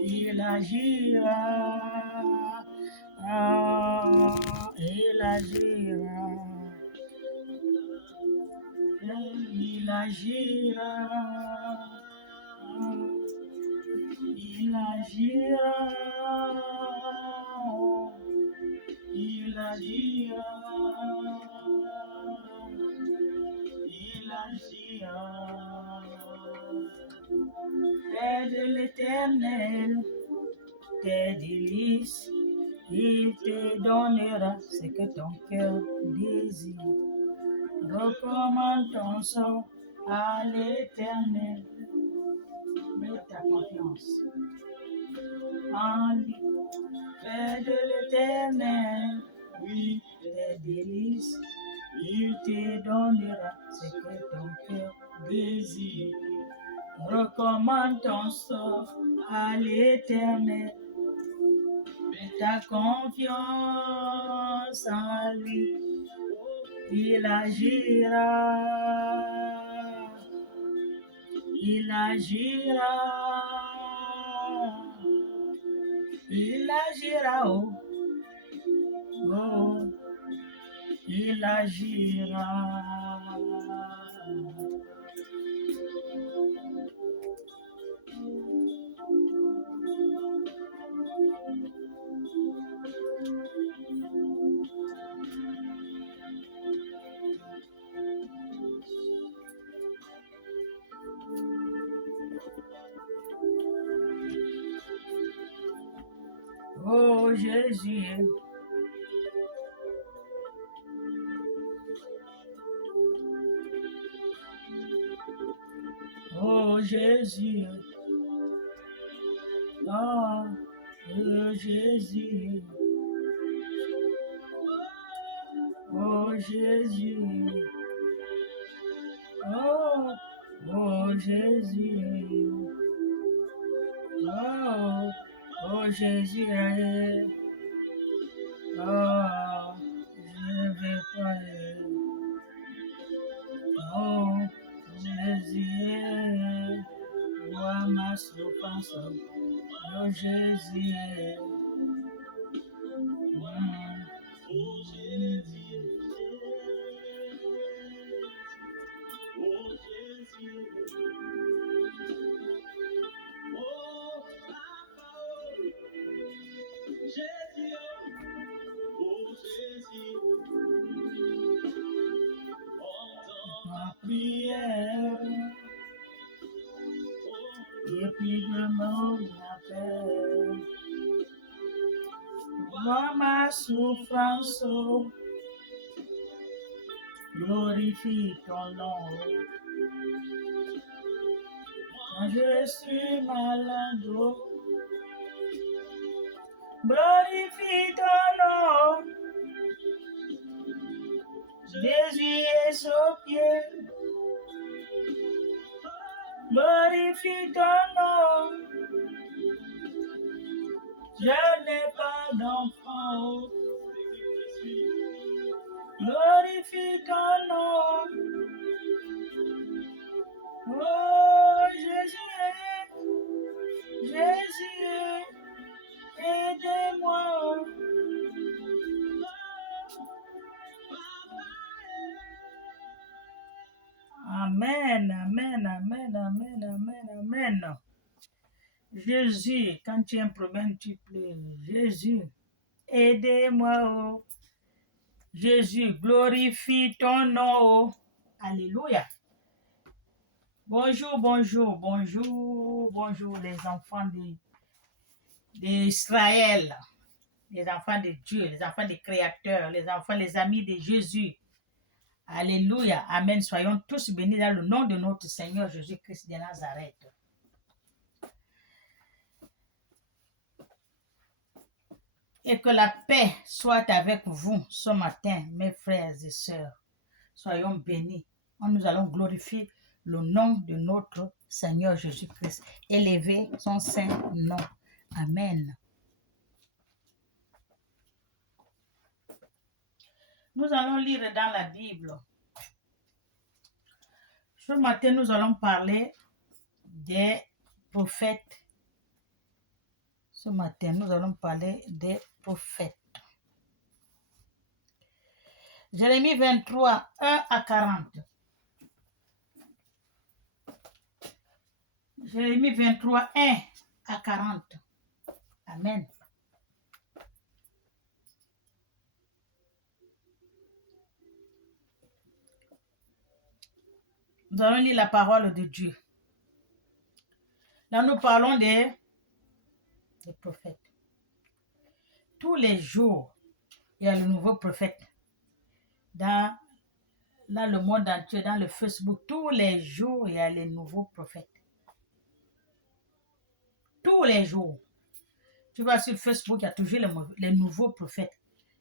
Il agira, ah, il agira, il agira, il agira, il agira, il agira. Près de l'Éternel, tes délices, il te donnera ce que ton cœur désire. Recommande ton sort à l'Éternel. Mets ta confiance en lui. Près de l'Éternel, oui, tes délices, il te donnera ce que ton cœur désire. Recommande ton sort à l'Éternel. Mets ta confiance en lui. Il agira. Il agira. Il agira. Oh. Oh. Il agira. Oh Jésus, oh Jésus, oh, oh Jésus, oh Jésus, oh, oh Jésus, oh, oh Jésus, oh, je vais parler, oh Jésus, vois ma souffrance, oh Jésus, oh Jésus. Ma prière, et puis de mon appel, vois ma souffrance, glorifie ton nom. Quand je suis malade, glorifie ton nom. Jésus est sur pied, glorifie ton nom. Je n'ai pas d'enfant, glorifie ton nom. Oh Jésus, Jésus, aidez-moi. Amen, amen, amen, amen, amen, amen. Jésus, quand tu as un problème, tu pleures. Jésus, aidez-moi. Oh. Jésus, glorifie ton nom. Oh. Alléluia. Bonjour, bonjour, bonjour, bonjour les enfants d'Israël, les enfants de Dieu, les enfants des créateurs, les enfants, les amis de Jésus. Alléluia. Amen. Soyons tous bénis dans le nom de notre Seigneur Jésus-Christ de Nazareth. Et que la paix soit avec vous ce matin, mes frères et sœurs. Soyons bénis. Nous allons glorifier le nom de notre Seigneur Jésus-Christ. Élever son saint nom. Amen. Nous allons lire dans la Bible. Ce matin, nous allons parler des prophètes. Ce matin, nous allons parler des prophètes. Jérémie 23, 1 à 40. Jérémie 23, 1 à 40. Amen. Nous allons lire la parole de Dieu. Là, nous parlons des prophètes. Tous les jours, il y a le nouveau prophète. Dans le monde entier, dans le Facebook, tous les jours, il y a les nouveaux prophètes. Tous les jours. Tu vas sur Facebook, il y a toujours les nouveaux prophètes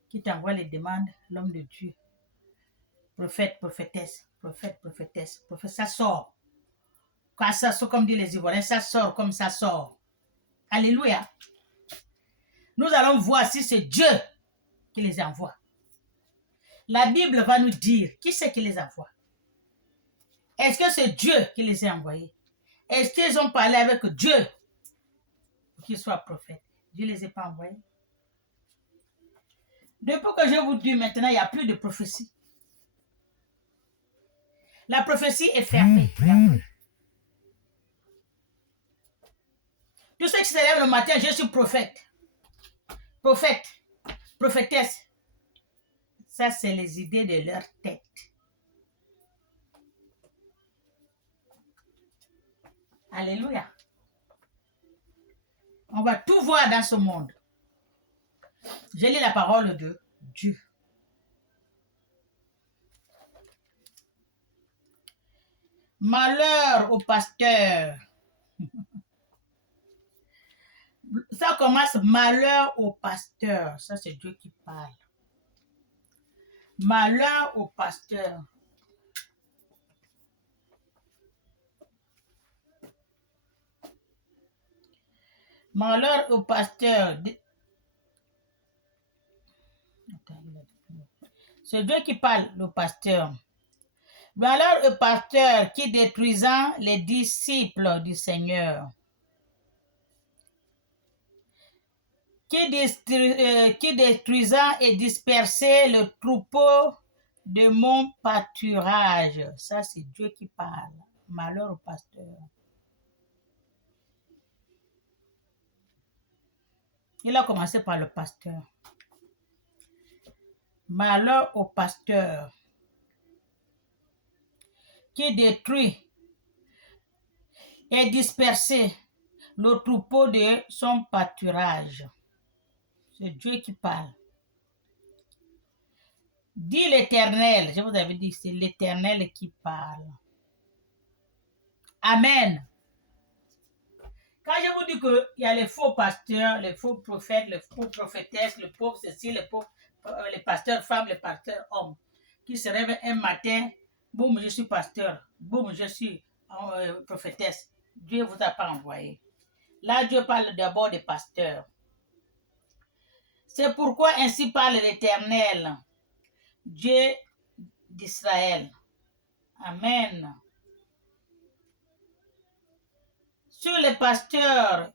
qui t'envoient les demandes, l'homme de Dieu. Prophète, prophétesse, prophète, prophétesse, prophète, ça sort. Quand ça sort, comme disent les Ivoiriens, ça sort comme ça sort. Alléluia. Nous allons voir si c'est Dieu qui les envoie. La Bible va nous dire qui c'est qui les envoie. Est-ce que c'est Dieu qui les a envoyés? Est-ce qu'ils ont parlé avec Dieu pour qu'ils soient prophètes? Dieu ne les a pas envoyés. Depuis que je vous dis maintenant, il n'y a plus de prophétie. La prophétie est fermée. Tous ceux qui se lèvent le matin, je suis prophète. Prophète, prophétesse. Ça, c'est les idées de leur tête. Alléluia. On va tout voir dans ce monde. Je lis la parole de Dieu. Malheur au pasteur. Ça commence malheur au pasteur. Ça, c'est Dieu qui parle. Malheur au pasteur. Malheur au pasteur. C'est Dieu qui parle, le pasteur. Malheur au pasteur qui détruisant les disciples du Seigneur. Qui détruisant et dispersait le troupeau de mon pâturage. Ça, c'est Dieu qui parle. Malheur au pasteur. Il a commencé par le pasteur. Malheur au pasteur qui détruit et dispersait le troupeau de son pâturage. C'est Dieu qui parle. Dit l'Éternel. Je vous avais dit, c'est l'Éternel qui parle. Amen. Quand je vous dis qu'il y a les faux pasteurs, les faux prophètes, les faux prophétesses, les pauvres ceci, les pasteurs femmes, les pasteurs hommes, qui se réveillent un matin, boum, je suis pasteur, boum, je suis prophétesse. Dieu ne vous a pas envoyé. Là, Dieu parle d'abord des pasteurs. C'est pourquoi ainsi parle l'Éternel, Dieu d'Israël. Amen. Sur les pasteurs,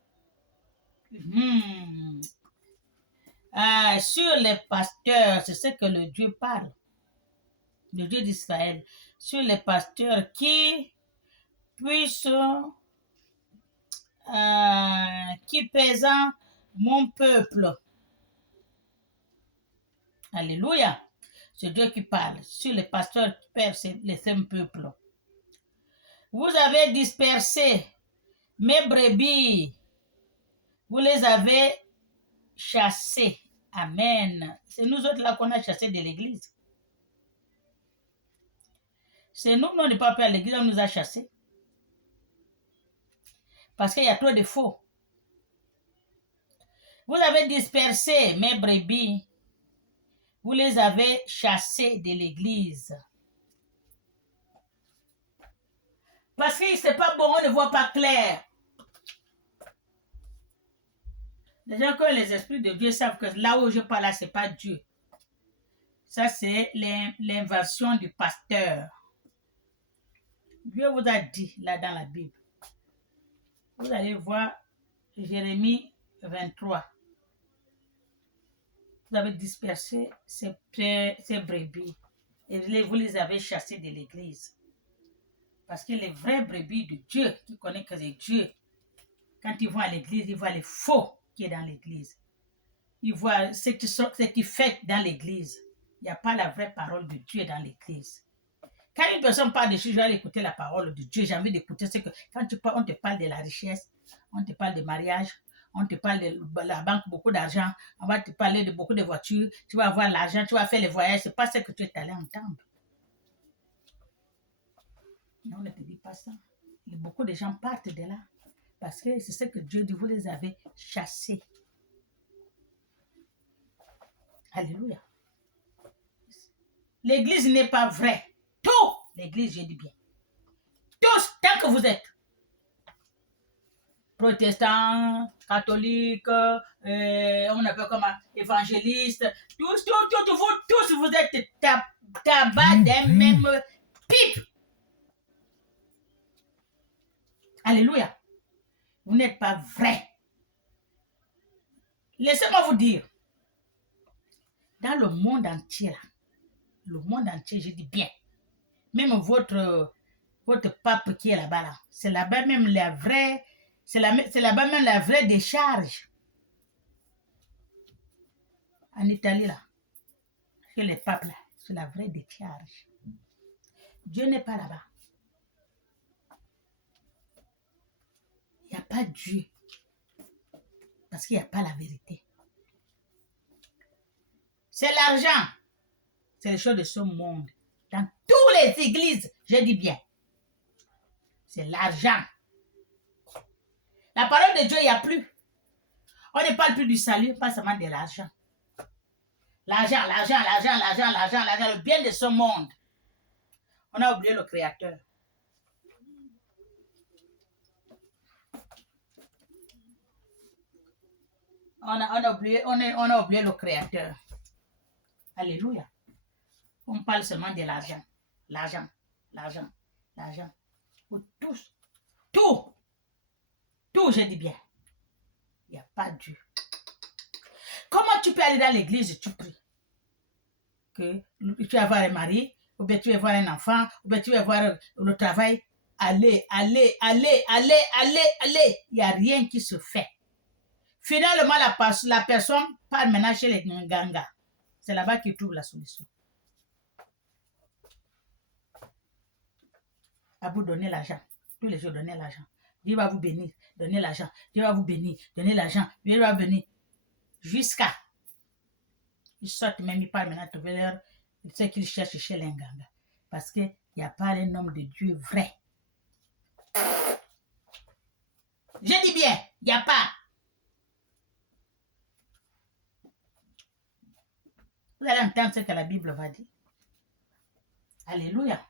sur les pasteurs, c'est ce que le Dieu parle, le Dieu d'Israël, sur les pasteurs qui puissent, qui pesant mon peuple. Alléluia. C'est Dieu qui parle, sur les pasteurs qui pèsent les mêmes peuples. Vous avez dispersé mes brebis, vous les avez chassés. Amen. C'est nous autres là qu'on a chassé de l'église. C'est nous, on n'est pas à l'église, on nous a chassés. Parce qu'il y a trop de faux. Vous avez dispersé mes brebis, vous les avez chassés de l'église. Parce que c'est pas bon, on ne voit pas clair. Les gens, que les esprits de Dieu savent que là où je parle, ce n'est pas Dieu. Ça, c'est l'invention du pasteur. Dieu vous a dit, là dans la Bible, vous allez voir Jérémie 23. Vous avez dispersé ces brebis et vous les avez chassés de l'église. Parce que les vrais brebis de Dieu, qui connaissent que c'est Dieu, quand ils vont à l'église, ils voient les faux qui est dans l'église. Ils voient ce qui fait dans l'église. Il n'y a pas la vraie parole de Dieu dans l'église. Quand une personne parle de Jésus, je vais écouter la parole de Dieu. J'ai envie d'écouter ce que, quand on te parle de la richesse, on te parle de mariage, on te parle de la banque, beaucoup d'argent, on va te parler de beaucoup de voitures, tu vas avoir l'argent, tu vas faire les voyages, c'est pas ce que tu es allé entendre. Non, on ne te dit pas ça. Et beaucoup de gens partent de là parce que c'est ce que Dieu dit, vous les avez chassés. Alléluia. L'église n'est pas vraie. Tout, l'église, je dis bien. Tous, tant que vous êtes protestants, catholiques, on appelle comment, évangélistes, tous, vous tous, vous êtes tabac d'un même pipe. Alléluia. Vous n'êtes pas vrai. Laissez-moi vous dire, dans le monde entier, là, le monde entier, je dis bien, même votre pape qui est là-bas, là, c'est là-bas même la vraie, c'est là-bas même la vraie décharge. En Italie, là, chez les papes, là, c'est la vraie décharge. Dieu n'est pas là-bas. Il n'y a pas Dieu. Parce qu'il n'y a pas la vérité. C'est l'argent. C'est les choses de ce monde. Dans toutes les églises, je dis bien. C'est l'argent. La parole de Dieu, il n'y a plus. On ne parle plus du salut, pas seulement de l'argent. L'argent, le bien de ce monde. On a oublié le Créateur. On a oublié le Créateur. Alléluia. On parle seulement de l'argent. L'argent. Tout, je dis bien. Il n'y a pas Dieu. Comment tu peux aller dans l'église et tu pries? Que tu vas voir un mari, ou bien tu vas voir un enfant, ou bien tu vas voir le travail. Allez. Il n'y a rien qui se fait. Finalement, la personne part maintenant chez les Nganga. C'est là-bas qu'il trouve la solution. À vous donner l'argent. Tous les jours, donnez l'argent. Dieu va vous bénir. Donnez l'argent. Dieu va vous bénir. Donnez l'argent. Dieu va bénir. Jusqu'à. Ils sortent même, ils parlent maintenant trouver leur. Ce qu'ils cherchent chez les Nganga. Parce qu'il n'y a pas un homme de Dieu vrai. Je dis bien, il n'y a pas. Vous allez entendre ce que la Bible va dire. Alléluia.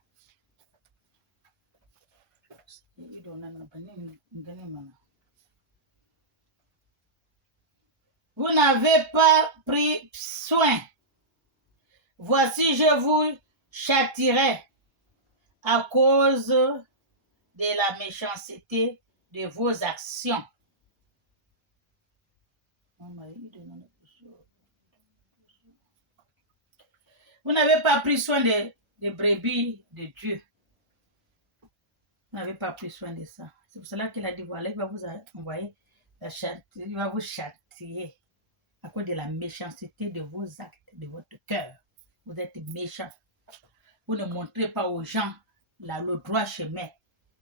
Vous n'avez pas pris soin. Voici, je vous châtirai à cause de la méchanceté de vos actions. Vous n'avez pas pris soin des brebis de Dieu. Vous n'avez pas pris soin de ça. C'est pour cela qu'il a dit, voilà, il va vous envoyer, il va vous châtier à cause de la méchanceté de vos actes, de votre cœur. Vous êtes méchants. Vous ne montrez pas aux gens le droit chemin.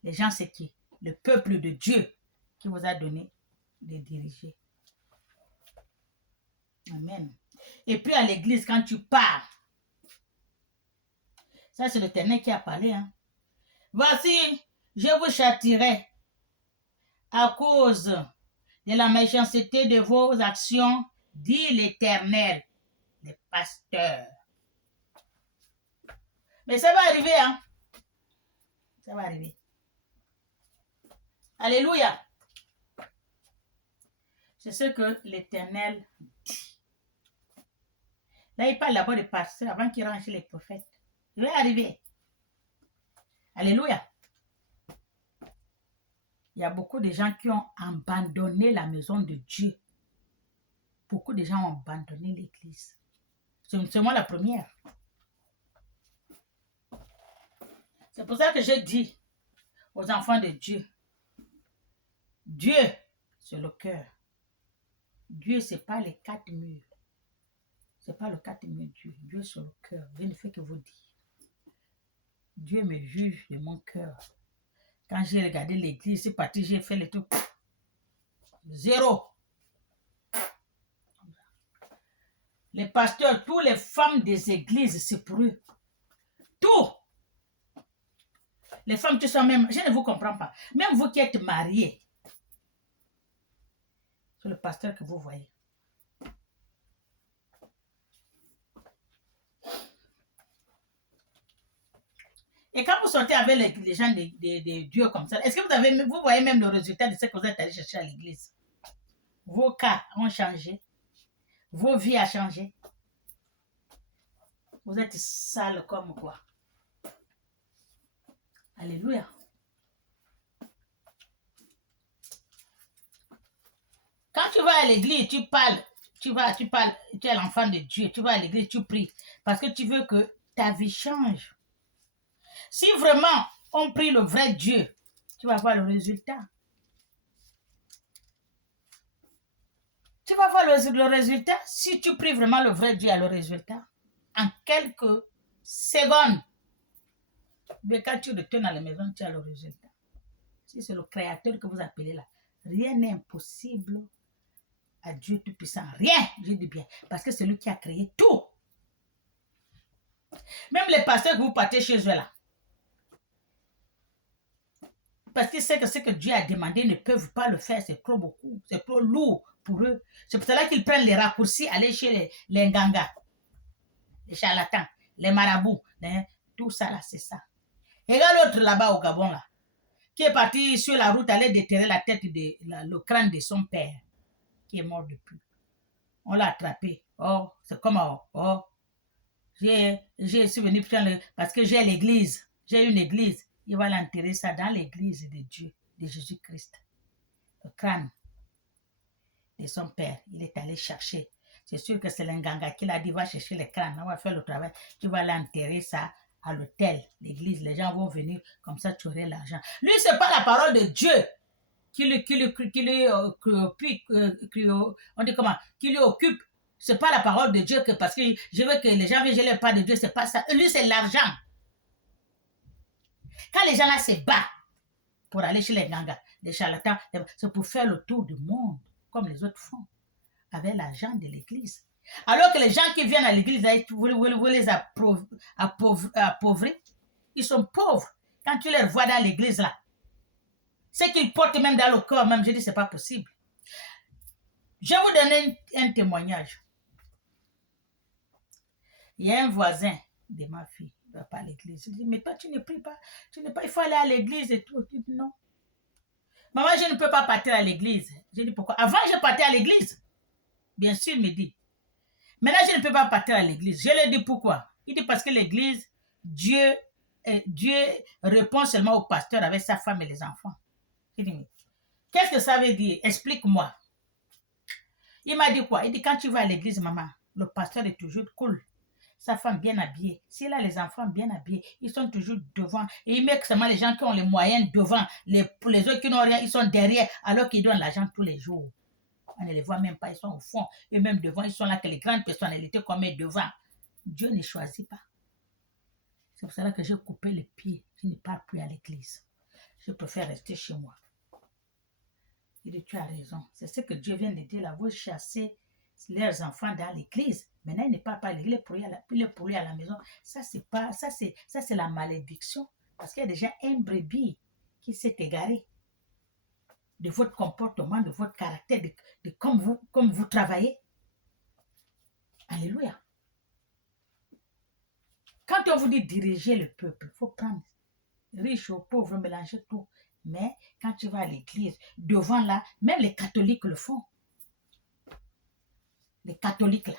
Les gens, c'est qui? Le peuple de Dieu qui vous a donné de diriger. Amen. Et puis à l'église, quand tu pars, ça c'est l'Éternel qui a parlé. Hein. Voici, je vous châtirai à cause de la méchanceté de vos actions, dit l'Éternel, le pasteur. Mais ça va arriver, hein? Ça va arriver. Alléluia. C'est ce que l'Éternel dit. Là, il parle d'abord des pasteurs avant qu'il range les prophètes. Je vais arriver. Alléluia. Il y a beaucoup de gens qui ont abandonné la maison de Dieu. Beaucoup de gens ont abandonné l'église. C'est moi la première. C'est pour ça que je dis aux enfants de Dieu, Dieu, c'est le cœur. Dieu, ce n'est pas les 4 murs. Ce n'est pas le 4 murs de Dieu. Dieu, c'est le cœur. Je ne fais que vous dire. Dieu me juge de mon cœur. Quand j'ai regardé l'église, c'est parti, j'ai fait le tout. 0. Les pasteurs, toutes les femmes des églises, c'est pour eux. Tout. Les femmes qui sont même, je ne vous comprends pas. Même vous qui êtes mariés, c'est le pasteur que vous voyez. Et quand vous sortez avec les gens de Dieu comme ça, est-ce que vous voyez même le résultat de ce que vous êtes allé chercher à l'église? Vos cas ont changé. Vos vies ont changé. Vous êtes sale comme quoi? Alléluia. Quand tu vas à l'église, tu parles, tu es l'enfant de Dieu, tu vas à l'église, tu pries, parce que tu veux que ta vie change. Si vraiment on prie le vrai Dieu, tu vas voir le résultat. Tu vas voir le résultat. Si tu pries vraiment le vrai Dieu, il y a le résultat. En quelques secondes. Mais quand tu retournes à la maison, tu as le résultat. Si c'est le Créateur que vous appelez là, rien n'est impossible à Dieu Tout-Puissant. Rien, je dis bien. Parce que c'est lui qui a créé tout. Même les pasteurs que vous partez chez eux là. Parce qu'ils savent que ce que Dieu a demandé ne peuvent pas le faire. C'est trop beaucoup. C'est trop lourd pour eux. C'est pour cela qu'ils prennent les raccourcis, aller chez les ngangas, les charlatans, les marabouts. Tout ça là, c'est ça. Et là, l'autre là-bas au Gabon là, qui est parti sur la route, aller déterrer la tête, le crâne de son père, qui est mort depuis. On l'a attrapé. Oh, c'est comme, oh, je suis venu prendre parce que j'ai l'église. J'ai une église. Il va l'enterrer ça dans l'église de Dieu, de Jésus-Christ. Le crâne de son père, il est allé chercher. C'est sûr que c'est l'Nganga qui l'a dit, va chercher le crâne, on va faire le travail. Tu vas l'enterrer ça à l'hôtel, l'église. Les gens vont venir, comme ça tu aurais l'argent. Lui, c'est pas la parole de Dieu qui lui occupe. C'est pas la parole de Dieu que parce que je veux que les gens viennent, je ne pas de Dieu, c'est pas ça. Lui, c'est l'argent. Quand les gens là se battent pour aller chez les gangas, les charlatans, c'est pour faire le tour du monde, comme les autres font, avec l'argent de l'église. Alors que les gens qui viennent à l'église, vous les appauvrir, ils sont pauvres. Quand tu les vois dans l'église là, ce qu'ils portent même dans le corps, même, je dis, c'est pas possible. Je vais vous donner un témoignage. Il y a un voisin de ma fille, il ne va pas à l'église. Il dit, mais toi, tu ne pries pas, il faut aller à l'église et tout. Je dis, non. Maman, je ne peux pas partir à l'église. Je dis, pourquoi? Avant, je partais à l'église. Bien sûr, il me dit. Maintenant, je ne peux pas partir à l'église. Je lui dis, pourquoi? Il dit, parce que l'église, Dieu répond seulement au pasteur avec sa femme et les enfants. Je dis, qu'est-ce que ça veut dire? Explique-moi. Il m'a dit quoi? Il dit, quand tu vas à l'église, maman, le pasteur est toujours cool. Sa femme bien habillée. S'il a les enfants bien habillés, ils sont toujours devant. Et il met seulement les gens qui ont les moyens devant. Les autres qui n'ont rien, ils sont derrière, alors qu'ils donnent l'argent tous les jours. On ne les voit même pas, ils sont au fond. Et même devant, ils sont là que les grandes personnalités qu'on met devant. Dieu ne choisit pas. C'est pour cela que j'ai coupé les pieds. Je ne pars plus à l'église. Je préfère rester chez moi. Il dit, tu as raison. C'est ce que Dieu vient de dire là. Vous chassez leurs enfants dans l'église. Maintenant, il ne parle pas, il est pour lui à la maison. Ça, c'est la malédiction. Parce qu'il y a déjà un brebis qui s'est égaré de votre comportement, de votre caractère, de comme vous travaillez. Alléluia. Quand on vous dit diriger le peuple, il faut prendre riche ou pauvre, mélanger tout. Mais quand tu vas à l'église, devant là, même les catholiques le font. Les catholiques là.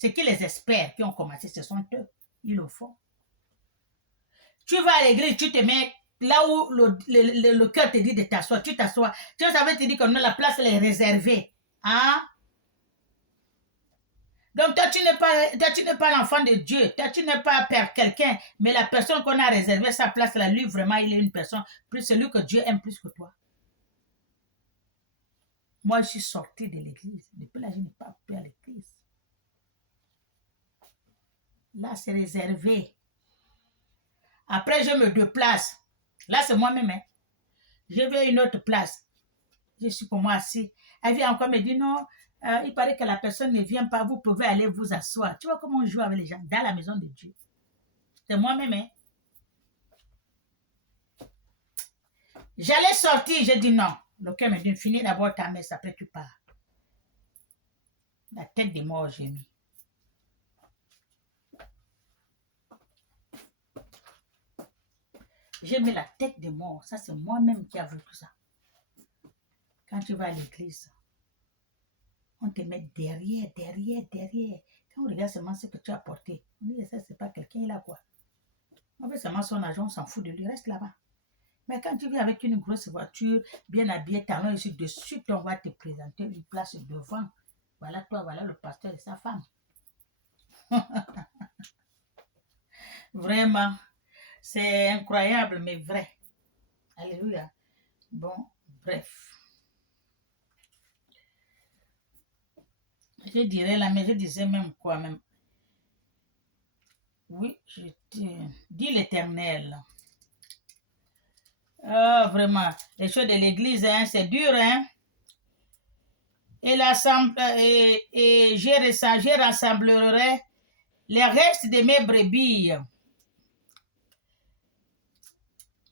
Ce qui les experts qui ont commencé, ce sont eux. Ils le font. Tu vas à l'église, tu te mets là où le cœur te dit de t'asseoir, tu t'assois. Tu sais, ça veut te dire que non, la place elle est réservée. Hein? Donc, toi, tu n'es pas l'enfant de Dieu. Toi, tu n'es pas quelqu'un. Mais la personne qu'on a réservée sa place là, lui, vraiment, il est une personne, plus celui que Dieu aime plus que toi. Moi, je suis sortie de l'église. Depuis là, je n'ai pas pu à l'église. Là, c'est réservé. Après, je me déplace. Là, c'est moi-même. Hein. Je vais à une autre place. Je suis pour moi assis. Elle vient encore me dire non, il paraît que la personne ne vient pas. Vous pouvez aller vous asseoir. Tu vois comment on joue avec les gens dans la maison de Dieu. C'est moi-même. Hein. J'allais sortir. J'ai dit non. Le cœur me dit finis d'abord ta messe. Après, tu pars. La tête des morts, j'ai mis. J'ai mis la tête des morts. Ça, c'est moi-même qui a vécu ça. Quand tu vas à l'église, on te met derrière. Quand on regarde seulement ce que tu as porté, on dit ça, c'est pas quelqu'un, il a quoi? On fait seulement son argent, on s'en fout de lui, reste là-bas. Mais quand tu viens avec une grosse voiture, bien habillée, talons ici, de suite, on va te présenter une place devant. Voilà toi, voilà le pasteur et sa femme. Vraiment, c'est incroyable, mais vrai. Alléluia. Bon, bref. Je dirais là, mais je disais même quoi même. Oui, je dis l'Éternel. Ah, vraiment, les choses de l'église, hein, c'est dur, hein. Et je rassemblerai les restes de mes brebis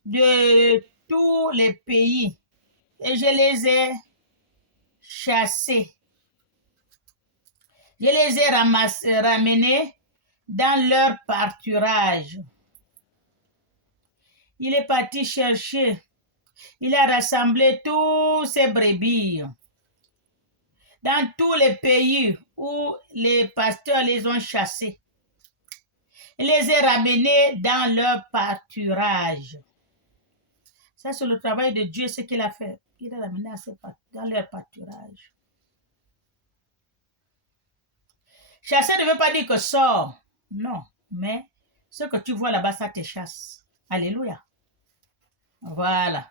de tous les pays et je les ai chassés. Je les ai ramenés dans leur pâturage. Il est parti chercher. Il a rassemblé tous ses brebis dans tous les pays où les pasteurs les ont chassés. Il les a ramenés dans leur pâturage. Ça, c'est le travail de Dieu, ce qu'il a fait. Il a ramené dans leur pâturage. Chasser ne veut pas dire que sors. Non, mais ce que tu vois là-bas, ça te chasse. Alléluia. Voilà.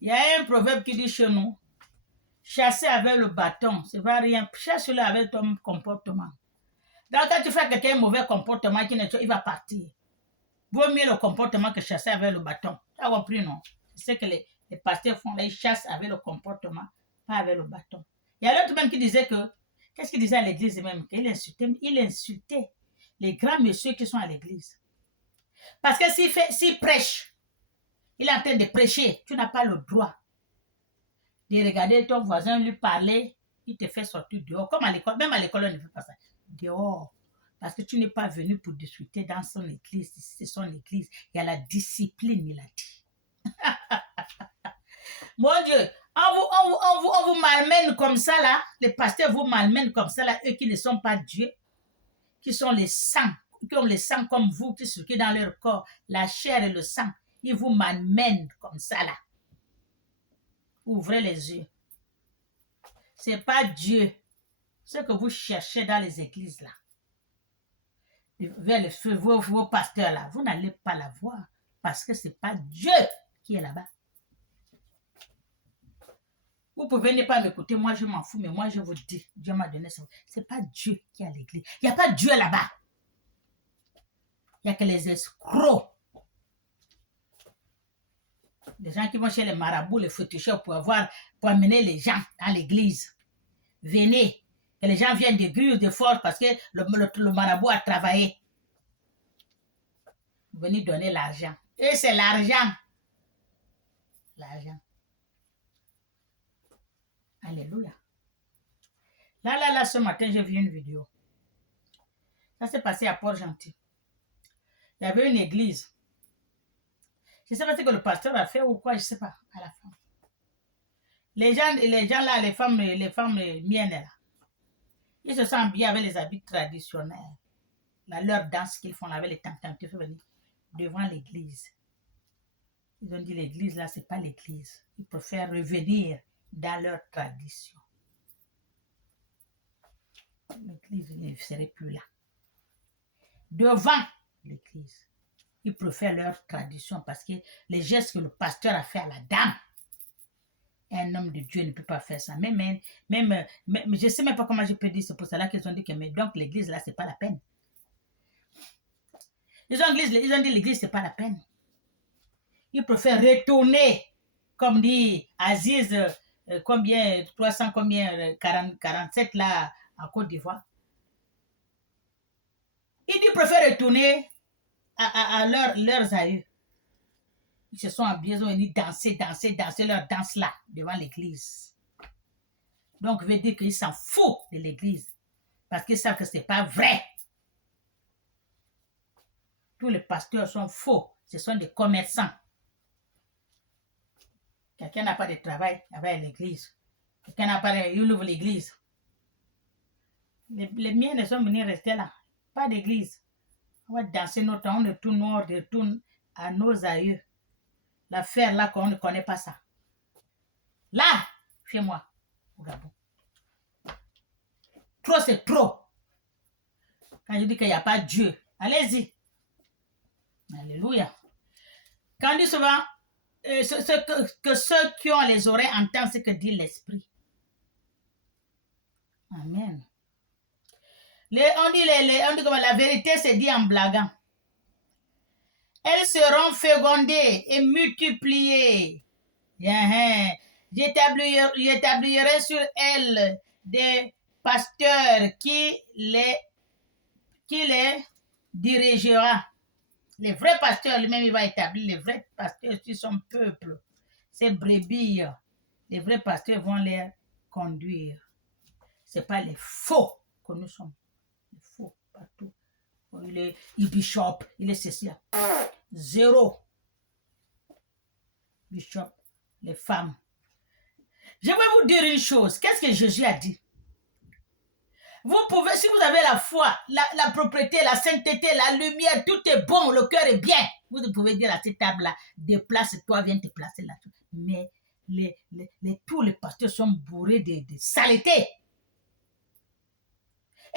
Il y a un proverbe qui dit chez nous, chasser avec le bâton, ça ne va rien. Chasse-le avec ton comportement. Donc, quand tu fais à quelqu'un un mauvais comportement, il va partir. Vaut mieux le comportement que chasser avec le bâton. Tu as compris, non? C'est ce que les pasteurs font là, ils chassent avec le comportement, pas avec le bâton. Il y a l'autre même qui disait que, qu'est-ce qu'il disait à l'église même? Qu'il insultait les grands messieurs qui sont à l'église. Parce que s'il prêche, il est en train de prêcher, tu n'as pas le droit de regarder ton voisin lui parler, il te fait sortir dehors. Comme à l'école, même à l'école, on ne fait pas ça. Dehors. Parce que tu n'es pas venu pour discuter dans son église. C'est son église. Il y a la discipline, il a dit. Mon Dieu, on vous malmène comme ça là. Les pasteurs vous malmènent comme ça là. Eux qui ne sont pas Dieu, qui sont les sangs, qui ont le sang comme vous, qui circulent dans leur corps, la chair et le sang. Ils vous malmènent comme ça là. Ouvrez les yeux. Ce n'est pas Dieu. Ce que vous cherchez dans les églises là. Vers le feu, vos pasteurs là, vous n'allez pas la voir parce que ce n'est pas Dieu qui est là-bas. Vous pouvez ne pas m'écouter, moi je m'en fous, mais moi je vous dis, Dieu m'a donné ça. Ce n'est pas Dieu qui est à l'église. Il n'y a pas Dieu là-bas. Il n'y a que les escrocs. Les gens qui vont chez les marabouts, les féticheurs pour amener les gens dans l'église. Venez. Et les gens viennent de grue ou de force parce que le marabout a travaillé. Venez donner l'argent. Et c'est l'argent. L'argent. Alléluia. Là, ce matin, j'ai vu une vidéo. Ça s'est passé à Port-Gentil. Il y avait une église. Je ne sais pas ce que le pasteur a fait ou quoi, je ne sais pas, à la fin. Les gens là, les femmes miennes là, Ils se sont habillés avec les habits traditionnels. Leur danse qu'ils font avec les tentatives venir devant l'église. Ils ont dit l'église là, c'est pas l'église. Ils préfèrent revenir dans leur tradition. L'église ne serait plus là. Devant l'église, ils préfèrent leur tradition parce que les gestes que le pasteur a fait à la dame, un homme de Dieu ne peut pas faire ça. Même je ne sais même pas comment je peux dire, c'est pour cela qu'ils ont dit que mais donc l'église là, c'est pas la peine. Ils ont dit l'église, c'est pas la peine. Ils préfèrent retourner, comme dit Aziz, combien, 300, combien, 47 là, en Côte d'Ivoire. Ils préfèrent retourner à leurs aïeux. Ils se sont habillés, ils ont venus danser leur danse là, devant l'église. Donc, veut dire qu'ils s'en foutent de l'église. Parce qu'ils savent que ce n'est pas vrai. Tous les pasteurs sont faux. Ce sont des commerçants. Quelqu'un n'a pas de travail avec l'église. Quelqu'un n'a pas de... Il ouvre l'église. Les miens ne sont venus rester là. Pas d'église. On va danser notre temps, on retourne à nos aïeux. L'affaire là qu'on ne connaît pas ça. Là, chez moi, au Gabon. Trop, c'est trop. Quand je dis qu'il n'y a pas Dieu, allez-y. Alléluia. Quand on dit souvent, que ceux qui ont les oreilles entendent ce que dit l'Esprit. Amen. On dit comme la vérité, c'est dit en blaguant. Elles seront fécondées et multipliées. J'établirai sur elles des pasteurs qui les dirigera. Les vrais pasteurs, lui-même, il va établir les vrais pasteurs sur son peuple. Ces brebis, les vrais pasteurs vont les conduire. Ce n'est pas les faux que nous sommes. Les faux, partout. Il est bishop, il est ceci. Zéro. Bishop, les femmes. Je vais vous dire une chose. Qu'est-ce que Jésus a dit? Vous pouvez, si vous avez la foi, la propriété, la sainteté, la lumière, tout est bon, le cœur est bien. Vous pouvez dire à cette table-là, déplace-toi, viens te placer là. Mais tous les pasteurs sont bourrés de saletés.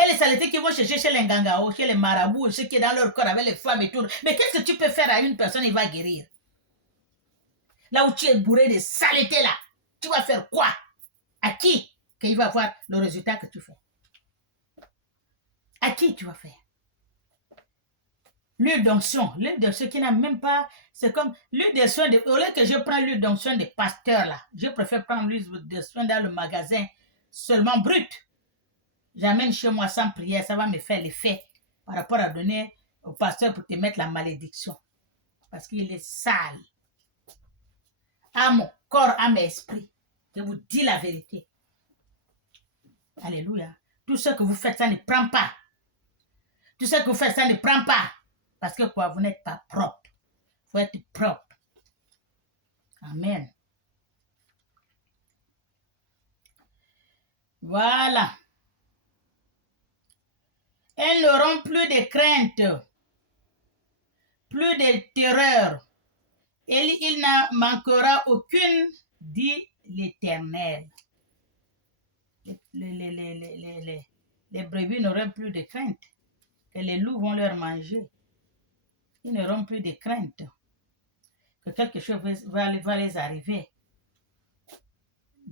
Et les saletés qui vont chercher chez les ngangao, chez les marabouts, ceux qui sont dans leur corps avec les femmes et tout. Mais qu'est-ce que tu peux faire à une personne, il va guérir? Là où tu es bourré de saletés là, tu vas faire quoi? À qui qu'il va voir le résultat que tu fais? À qui tu vas faire? L'huile d'onction qui n'a même pas, c'est comme l'huile d'onction, au lieu que je prends l'huile d'onction des pasteurs là, je préfère prendre l'huile d'onction dans le magasin seulement brut. J'amène chez moi sans prière, ça va me faire l'effet par rapport à donner au pasteur pour te mettre la malédiction. Parce qu'il est sale. À mon corps, à mes esprits. Je vous dis la vérité. Alléluia. Tout ce que vous faites, ça ne prend pas. Tout ce que vous faites, ça ne prend pas. Parce que quoi, vous n'êtes pas propre. Il faut être propre. Amen. Voilà. Elles n'auront plus de crainte, plus de terreur. Et il n'en manquera aucune, dit l'Éternel. Les brebis n'auront plus de crainte. Que les loups vont leur manger. Ils n'auront plus de crainte. Que quelque chose va les arriver.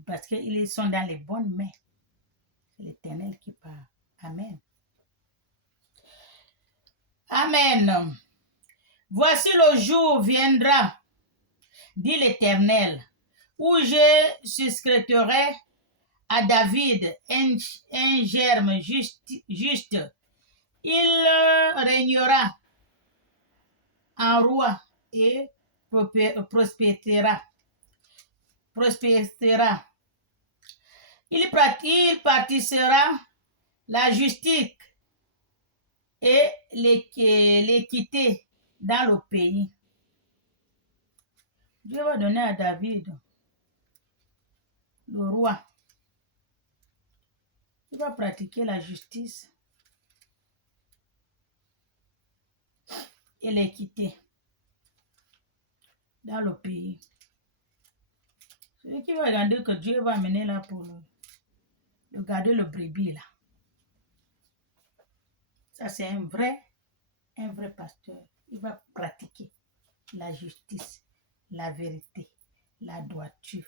Parce qu'ils sont dans les bonnes mains. C'est l'Éternel qui parle. Amen. Amen. Voici le jour viendra, dit l'Éternel, où je susciterai à David un germe juste. Il régnera en roi et prospérera. Il pratiquera la justice et l'équité dans le pays. Dieu va donner à David, le roi. Tu vas pratiquer la justice et l'équité dans le pays. Celui qui va regarder que Dieu va amener là pour le garder le brebis là. Ça, c'est un vrai pasteur. Il va pratiquer la justice, la vérité, la droiture.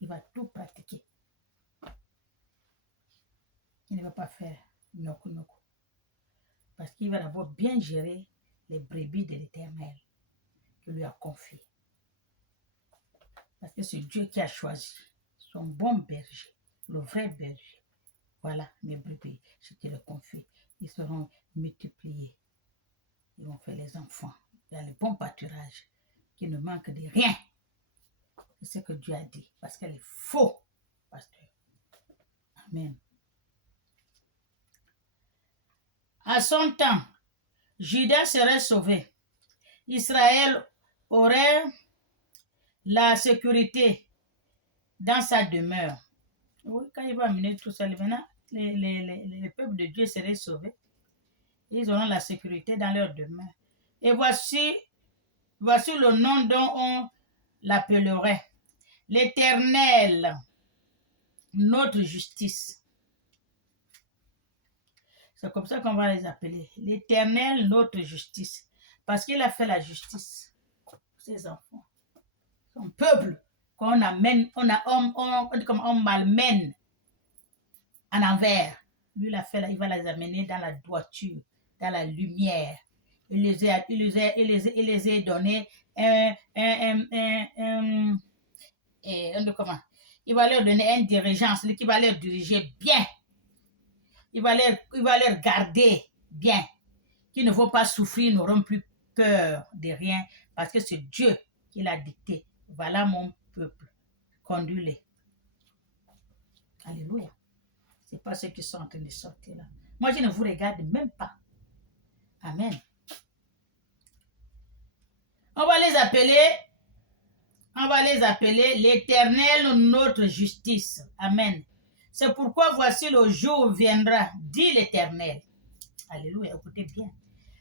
Il va tout pratiquer. Il ne va pas faire noku. Parce qu'il va d'abord bien gérer les brebis de l'Éternel qu'il lui a confié. Parce que c'est Dieu qui a choisi son bon berger, le vrai berger. Voilà mes brebis, je te le confie. Ils seront multipliés. Ils vont faire les enfants. Il y a le bon pâturage qui ne manque de rien. C'est ce que Dieu a dit. Parce qu'elle est faux, pasteur. Amen. À son temps, Judas serait sauvé. Israël aurait la sécurité dans sa demeure. Oui, quand il va amener tout ça, maintenant, les peuples de Dieu seraient sauvés. Ils auront la sécurité dans leur demeure. Et voici le nom dont on l'appellerait. L'Éternel, notre justice. C'est comme ça qu'on va les appeler. L'Éternel, notre justice. Parce qu'il a fait la justice pour ses enfants. Son peuple qu'on amène, on malmène en envers. Lui, il va les amener dans la droiture, dans la lumière. Il les a donné il va leur donner un dirigeant, celui qui va leur diriger bien. Il va leur garder bien. Qui ne vont pas souffrir, n'auront plus peur de rien, parce que c'est Dieu qui l'a dicté. Voilà mon peuple, conduis-les. Alléluia. Ce n'est pas ceux qui sont en train de sortir là. Moi, je ne vous regarde même pas. Amen. On va les appeler l'Éternel, notre justice. Amen. C'est pourquoi voici le jour viendra, dit l'Éternel. Alléluia, écoutez bien.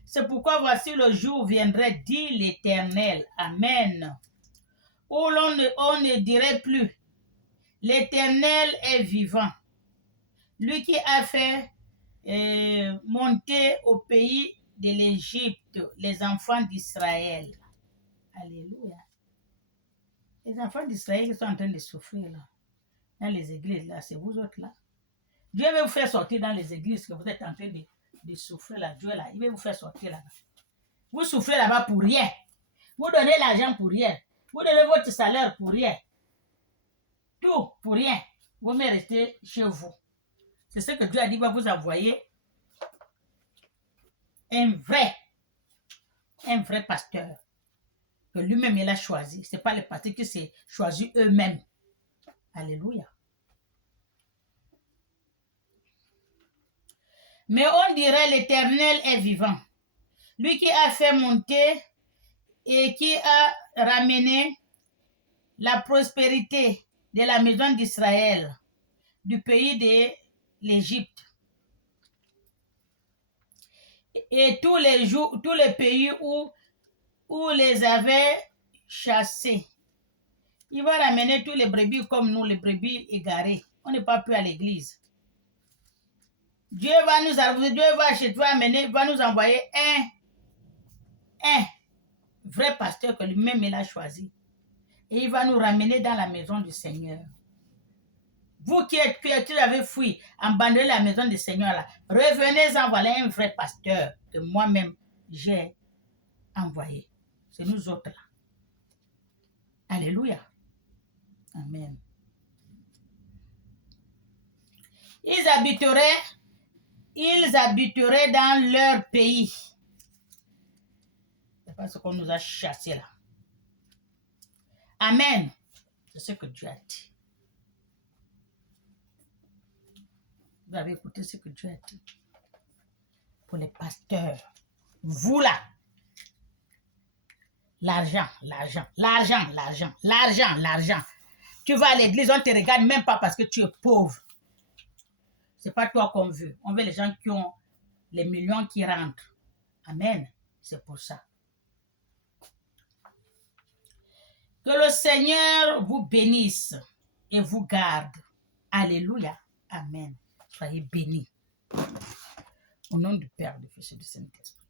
C'est pourquoi voici le jour viendra, dit l'Éternel. Amen. Où on ne dirait plus, l'Éternel est vivant. Lui qui a fait monter au pays de l'Égypte les enfants d'Israël. Alléluia. Les enfants d'Israël qui sont en train de souffrir là, dans les églises là, c'est vous autres là. Dieu va vous faire sortir dans les églises que vous êtes en train de souffrir là. Dieu là, il va vous faire sortir là-bas. Vous souffrez là-bas pour rien. Vous donnez l'argent pour rien. Vous donnez votre salaire pour rien. Tout pour rien. Vous me restez chez vous. C'est ce que Dieu a dit, va vous envoyer un vrai pasteur que lui-même il a choisi. Ce n'est pas les pasteurs qui s'est choisi eux-mêmes. Alléluia. Mais on dirait l'Éternel est vivant. Lui qui a fait monter et qui a ramené la prospérité de la maison d'Israël, du pays de l'Égypte. Et tous les pays où les avait chassés. Il va ramener tous les brebis comme nous, les brebis égarés. On n'est pas plus à l'église. Dieu va nous envoyer un vrai pasteur que lui-même il a choisi. Et il va nous ramener dans la maison du Seigneur. Vous qui avez fui, abandonné la maison du Seigneur là, revenez-en, voilà un vrai pasteur que moi-même j'ai envoyé. C'est nous autres là. Alléluia. Amen. Ils habiteraient dans leur pays. C'est pas ce qu'on nous a chassés là. Amen. C'est ce que Dieu a dit. Vous avez écouté ce que Dieu a dit. Pour les pasteurs. Vous là. L'argent. Tu vas à l'église, on ne te regarde même pas parce que tu es pauvre. C'est pas toi qu'on veut. On veut les gens qui ont les millions qui rentrent. Amen. C'est pour ça. Que le Seigneur vous bénisse et vous garde. Alléluia. Amen. Soyez bénis. Au nom du Père, du Fils et du Saint-Esprit.